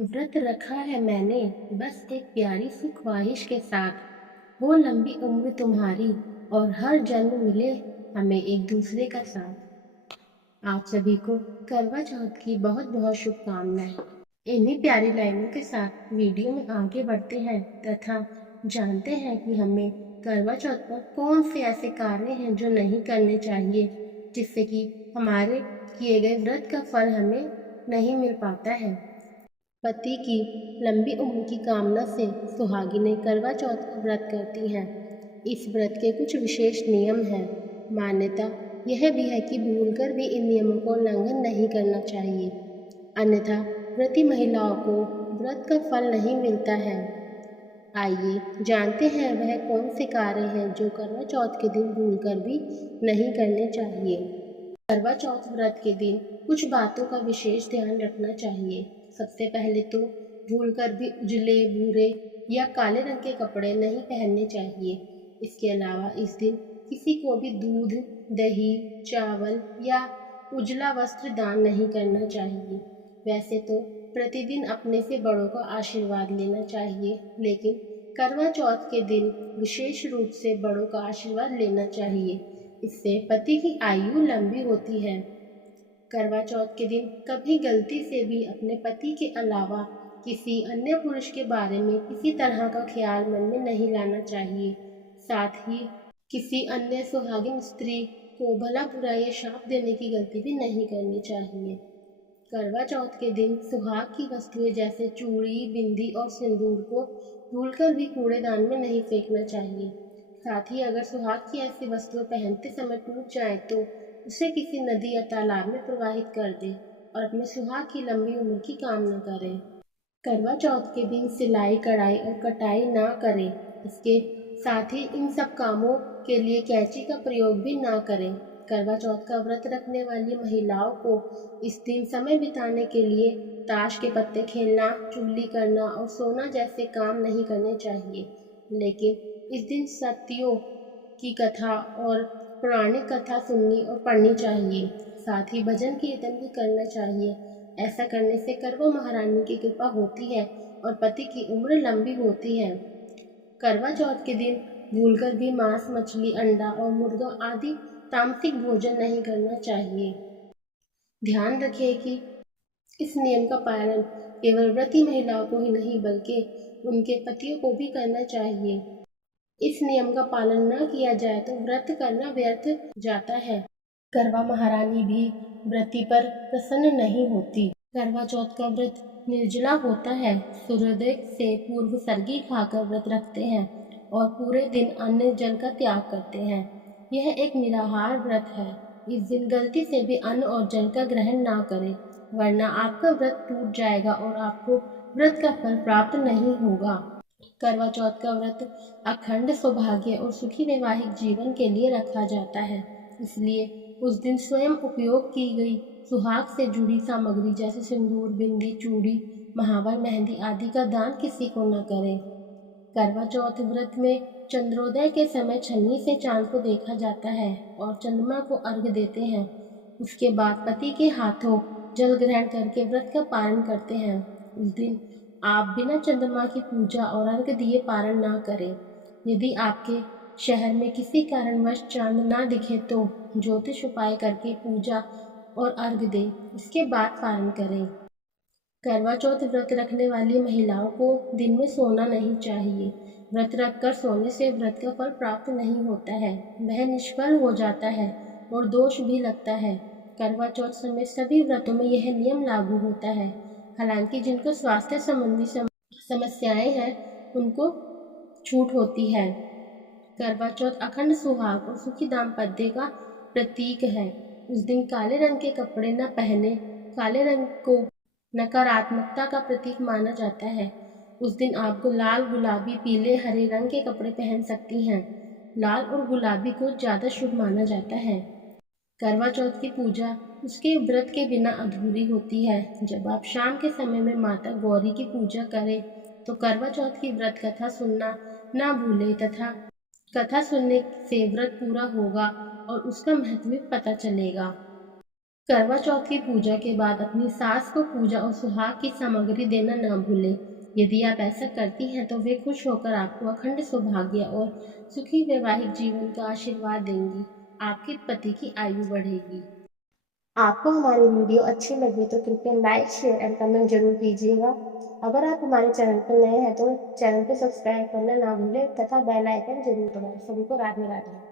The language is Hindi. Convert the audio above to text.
व्रत रखा है मैंने बस एक प्यारी सी ख्वाहिश के साथ। हो लंबी उम्र तुम्हारी और हर जन्म मिले हमें एक दूसरे का साथ। आप सभी को करवा चौथ की बहुत बहुत शुभकामनाएं। इन्हीं प्यारी लाइनों के साथ वीडियो में आगे बढ़ते हैं तथा जानते हैं कि हमें करवा चौथ पर कौन से ऐसे कार्य हैं जो नहीं करने चाहिए, जिससे कि हमारे किए गए व्रत का फल हमें नहीं मिल पाता है। पति की लंबी उम्र की कामना से सुहागिनें करवा चौथ का व्रत करती हैं। इस व्रत के कुछ विशेष नियम हैं। मान्यता यह भी है कि भूलकर भी इन नियमों का उल्लंघन नहीं करना चाहिए, अन्यथा व्रती महिलाओं को व्रत का फल नहीं मिलता है। आइए जानते हैं वह कौन से कार्य हैं जो करवा चौथ के दिन भूलकर भी नहीं करने चाहिए। करवा चौथ व्रत के दिन कुछ बातों का विशेष ध्यान रखना चाहिए। सबसे पहले तो भूलकर भी उजले, भूरे या काले रंग के कपड़े नहीं पहनने चाहिए। इसके अलावा इस दिन किसी को भी दूध, दही, चावल या उजला वस्त्र दान नहीं करना चाहिए। वैसे तो प्रतिदिन अपने से बड़ों का आशीर्वाद लेना चाहिए, लेकिन करवा चौथ के दिन विशेष रूप से बड़ों का आशीर्वाद लेना चाहिए। इससे पति की आयु लंबी होती है। करवा चौथ के दिन कभी गलती से भी अपने पति के अलावा किसी अन्य पुरुष के बारे में किसी तरह का ख्याल मन में नहीं लाना चाहिए। साथ ही किसी अन्य सुहागिन स्त्री को भला बुरा या शाप देने की गलती भी नहीं करनी चाहिए। करवा चौथ के दिन सुहाग की वस्तुएं जैसे चूड़ी, बिंदी और सिंदूर को भूलकर भी कूड़ेदान में नहीं फेंकना चाहिए। साथ ही अगर सुहाग की ऐसी वस्तुएं पहनते समय टूट जाए तो उसे किसी नदी या तालाब में प्रवाहित कर दे और अपने सुहाग की लंबी उम्र की कामना करें। करवा चौथ के दिन सिलाई, कढ़ाई और कटाई ना करें। इसके साथ ही इन सब कामों के लिए कैंची का प्रयोग भी ना करें। करवा चौथ का व्रत रखने वाली महिलाओं को इस दिन समय बिताने के लिए ताश के पत्ते खेलना, चुगली करना और सोना जैसे काम नहीं करने चाहिए। लेकिन इस दिन सतियों की कथा और पौराणिक कथा सुननी और पढ़नी चाहिए। साथ ही भजन कीर्तन भी करना चाहिए। ऐसा करने से करवा महारानी की कृपा होती है और पति की उम्र लंबी होती है। करवा चौथ के दिन भूलकर भी मांस, मछली, अंडा और मुर्गा आदि तामसिक भोजन नहीं करना चाहिए। ध्यान रखें कि इस नियम का पालन केवल व्रती महिलाओं को ही नहीं बल्कि उनके पतियों को भी करना चाहिए। इस नियम का पालन न किया जाए तो व्रत करना व्यर्थ जाता है। करवा महारानी भी व्रती पर प्रसन्न नहीं होती। करवा चौथ का व्रत निर्जला होता है। सूर्योदय से पूर्व सर्गी खाकर व्रत रखते हैं और पूरे दिन अन्न जल का त्याग करते हैं। यह एक निराहार व्रत है। इस दिन गलती से भी अन्न और जल का ग्रहण ना करें, वरना आपका व्रत टूट जाएगा और आपको व्रत का फल प्राप्त नहीं होगा। करवा चौथ का व्रत अखंड सौभाग्य और सुखी वैवाहिक जीवन के लिए रखा जाता है। इसलिए उस दिन स्वयं उपयोग की गई सुहाग से जुड़ी सामग्री जैसे सिंदूर, बिंदी, चूड़ी, महावर, मेहंदी आदि का दान किसी को न करें। करवा चौथ व्रत में चंद्रोदय के समय छन्नी से चांद को देखा जाता है और चंद्रमा को अर्घ्य देते हैं। उसके बाद पति के हाथों जल ग्रहण करके व्रत का पारण करते हैं। उस दिन आप बिना चंद्रमा की पूजा और अर्घ्य दिए पारण ना करें। यदि आपके शहर में किसी कारणवश चांद ना दिखे तो ज्योतिष उपाय करके पूजा और अर्घ्य दें, इसके बाद पारण करें। करवा चौथ व्रत रखने वाली महिलाओं को दिन में सोना नहीं चाहिए। व्रत रखकर सोने से व्रत का फल प्राप्त नहीं होता है, वह निष्फल हो जाता है और दोष भी लगता है। करवा चौथ समेत सभी व्रतों में यह नियम लागू होता है। हालांकि जिनको स्वास्थ्य संबंधी समस्याएं हैं उनको छूट होती है। करवा चौथ अखंड सुहाग और सुखी दाम्पत्य का प्रतीक है। उस दिन काले रंग के कपड़े न पहने। काले रंग को नकारात्मकता का प्रतीक माना जाता है। उस दिन आप लाल, गुलाबी, पीले, हरे रंग के कपड़े पहन सकती हैं। लाल और गुलाबी को ज़्यादा शुभ माना जाता है। करवा चौथ की पूजा उसके व्रत के बिना अधूरी होती है। जब आप शाम के समय में माता गौरी की पूजा करें तो करवा चौथ की व्रत कथा सुनना ना भूलें तथा कथा सुनने से व्रत पूरा होगा और उसका महत्व भी पता चलेगा। करवा चौथ की पूजा के बाद अपनी सास को पूजा और सुहाग की सामग्री देना न भूलें। यदि आप ऐसा करती हैं तो वे खुश होकर आपको अखंड सौभाग्य और सुखी वैवाहिक जीवन का आशीर्वाद देंगी। आपके पति की आयु बढ़ेगी। आपको हमारी वीडियो अच्छी लगी तो कृपया लाइक, शेयर एंड कमेंट जरूर कीजिएगा। अगर आप हमारे चैनल पर नए हैं तो चैनल को सब्सक्राइब करना ना भूलें तथा बेल आइकन जरूर दबाएं। सभी को राधे राधे।